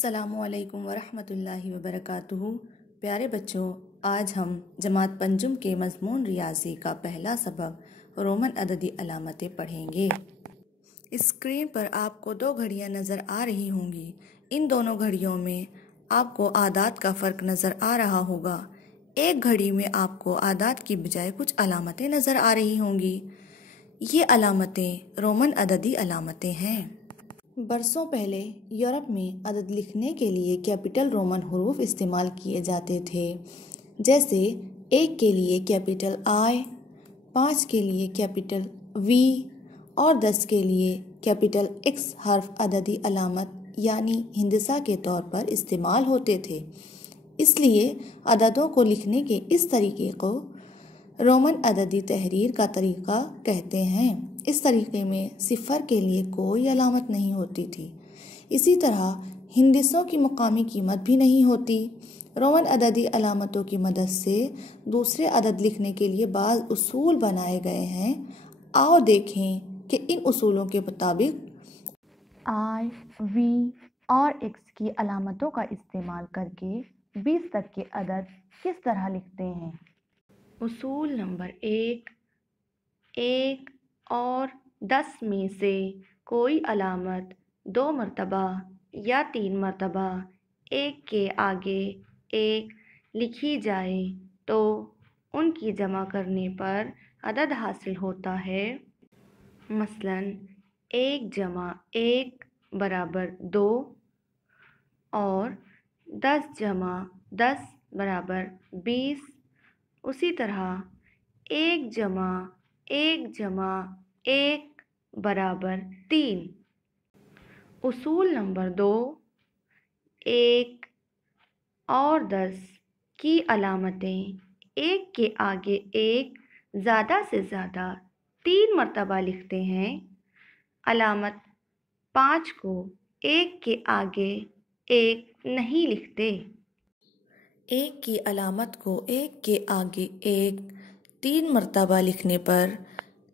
अस्सलामुअलैकुम वरहमतुल्लाहि वबरकातुहू। प्यारे बच्चों, आज हम जमात पंजुम के मज़मून रियाजी का पहला सबक रोमन अददी अलामतें पढ़ेंगे। स्क्रीन पर आपको दो घड़ियां नज़र आ रही होंगी। इन दोनों घड़ियों में आपको आदात का फ़र्क नज़र आ रहा होगा। एक घड़ी में आपको आदात की बजाय कुछ अलामतें नज़र आ रही होंगी। ये अलामतें रोमन अददी अलामतें हैं। बरसों पहले यूरोप में अदद लिखने के लिए कैपिटल रोमन हरूफ इस्तेमाल किए जाते थे, जैसे 1 के लिए कैपिटल I, 5 के लिए कैपिटल V और 10 के लिए कैपिटल X हर्फ अददी अलामत यानी हिंदसा के तौर पर इस्तेमाल होते थे। इसलिए अददों को लिखने के इस तरीके को रोमन अददी तहरीर का तरीका कहते हैं। इस तरीके में सिफ़र के लिए कोई अलामत नहीं होती थी। इसी तरह हिंदिसों की मुकामी कीमत भी नहीं होती। रोमन अददी अलामतों की मदद से दूसरे अदद लिखने के लिए बाज़ उसूल बनाए गए हैं। आओ देखें कि इन उसूलों के मुताबिक I, V और X की अलामतों का इस्तेमाल करके 20 तक के अदद किस तरह लिखते हैं। उसूल नंबर 1 और 10 में से कोई अलामत 2 मरतबा या 3 मरतबा 1 के आगे 1 लिखी जाए तो उनकी जमा करने पर अदद हासिल होता है। मसलन 1 जमा 1 बराबर 2 और 10 जमा 10 बराबर 20। उसी तरह 1 जमा 1 बराबर 3। उसूल नंबर 2, 1 और 10 की अलामतें 1 के आगे 1 ज़्यादा से ज़्यादा 3 मरतबा लिखते हैं। अलामत 5 को 1 के आगे 1 नहीं लिखते। 1 की अलामत को 1 के आगे 1 3 मरतबा लिखने पर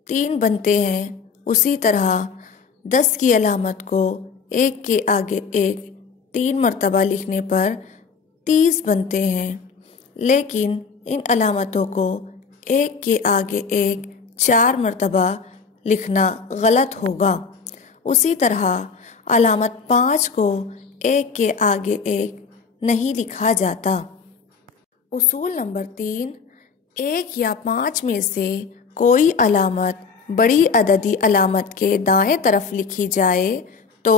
3 बनते हैं। उसी तरह 10 की अलामत को 1 के आगे 1 3 मरतबा लिखने पर 30 बनते हैं। लेकिन इन अलामतों को 1 के आगे 1 4 मरतबा लिखना गलत होगा। उसी तरह अलामत 5 को 1 के आगे 1 नहीं लिखा जाता। उसूल नंबर 3, 1 या 5 में से कोई अलामत बड़ी अददी अलामत के दाएं तरफ लिखी जाए तो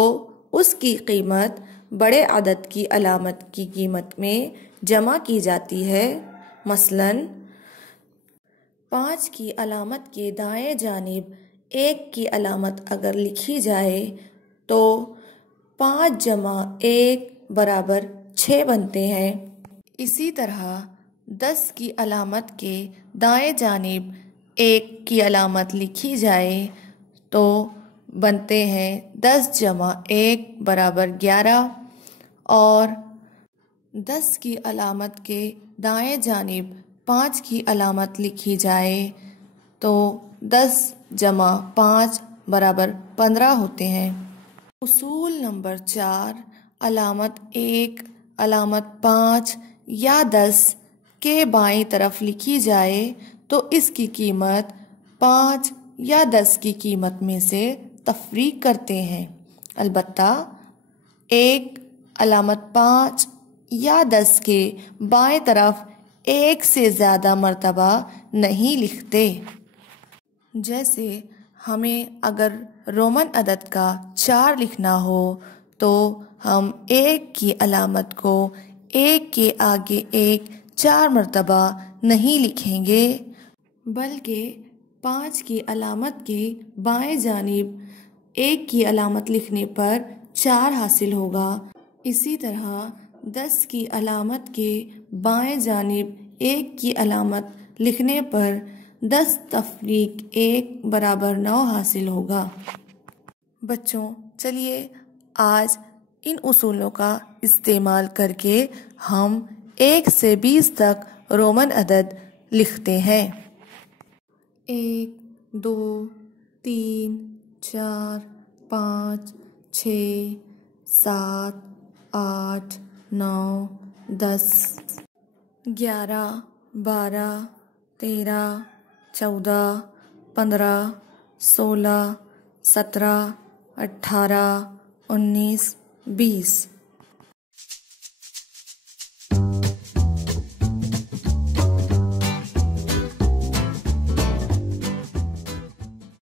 उसकी कीमत बड़े अदद की अलामत की कीमत में जमा की जाती है। मसलन 5 की अलामत के दाएं जानिब 1 की अलामत अगर लिखी जाए तो 5 जमा 1 बराबर 6 बनते हैं। इसी तरह 10 की अलामत के दाएं जानिब 1 की अलामत लिखी जाए तो बनते हैं 10 जमा 1 बराबर 11 और 10 की अलामत के दाएं जानिब 5 की अलामत लिखी जाए तो 10 जमा 5 बराबर 15 होते हैं। उसूल नंबर 4, अलामत 1, अलामत 5 या 10 के बाएं तरफ लिखी जाए तो इसकी कीमत 5 या 10 की कीमत में से तफरीक करते हैं। अलबत्ता 1 अलामत 5 या 10 के बाएं तरफ 1 से ज़्यादा मरतबा नहीं लिखते। जैसे हमें अगर रोमन अदद का 4 लिखना हो तो हम 1 की अलामत को 1 के आगे 1 4 मरतबा नहीं लिखेंगे, बल्कि 5 की अलामत के बाएं जानिब 1 की अलामत लिखने पर 4 हासिल होगा। इसी तरह 10 की अलामत के बाएं जानिब 1 की अलामत लिखने पर 10 तफरीक 1 बराबर 9 हासिल होगा। बच्चों, चलिए आज इन उसूलों का इस्तेमाल करके हम 1 से 20 तक रोमन अदद लिखते हैं। 1 2 3 4 5 6 7 8, 9, 10, 11, 12, 13, 14, 15, 16, 17, 18, 19, 20।